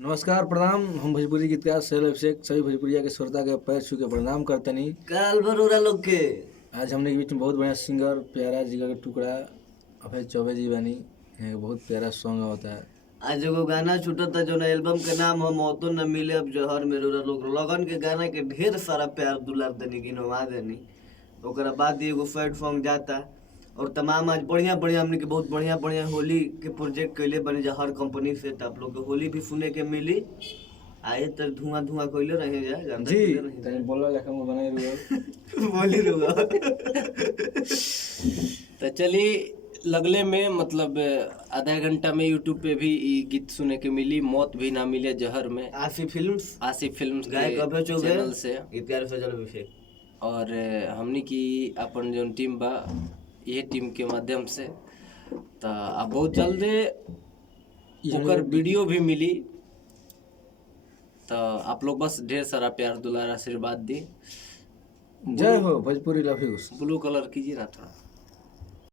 नमस्कार प्रणाम। हम भोजपुरी गीतकार शैल अभिषेक सभी भोजपुरिया के श्रोता के पैर छू के प्रणाम करतनी। काल भरोरा लोग के आज हमने के बीच में बहुत बढ़िया सिंगर प्यारा जिगर के टुकड़ा अभय चौबे जी बनी है। बहुत प्यारा सॉन्ग होता है। आज एगो गाना छूटत था जो ना एल्बम के नाम हम मौतो न मिले अब जहर में रोरा लोग लगन के गाना के ढेर सारा प्यार दुलार देनी गिनवा देनी। ओकरा बाद एगो फैट सॉन्ग जाता और तमाम आज बढ़िया बढ़िया हमने के बहुत बढ़िया बढ़िया होली के प्रोजेक्ट कैले बने जा हर कंपनी से। तो आप लोग के होली भी सुने के मिली। आए तो धुआं धुआं कैले रहे जा गाना जी कैले रहे तनी बोला लेखा में बनाई रुआ बोली रुआ तो चलिए लगले में मतलब आधा घंटा में यूट्यूब पे भी ई गीत सुने के मिली। मौत भी ना मिले जहर में आसिफ फिल्म्स आसिफ फिल्म्स गायक अभय चौबे चैनल से। इत्यादि सजल अभिषेक और हमनी की अपन जो टीम बा ये टीम के माध्यम से तो अब बहुत जल्द ओकर वीडियो भी मिली। तो आप लोग बस ढेर सारा प्यार दुलार आशीर्वाद दी। जय हो Bhojpuri love you. Blue colour कीजिए ना थोड़ा।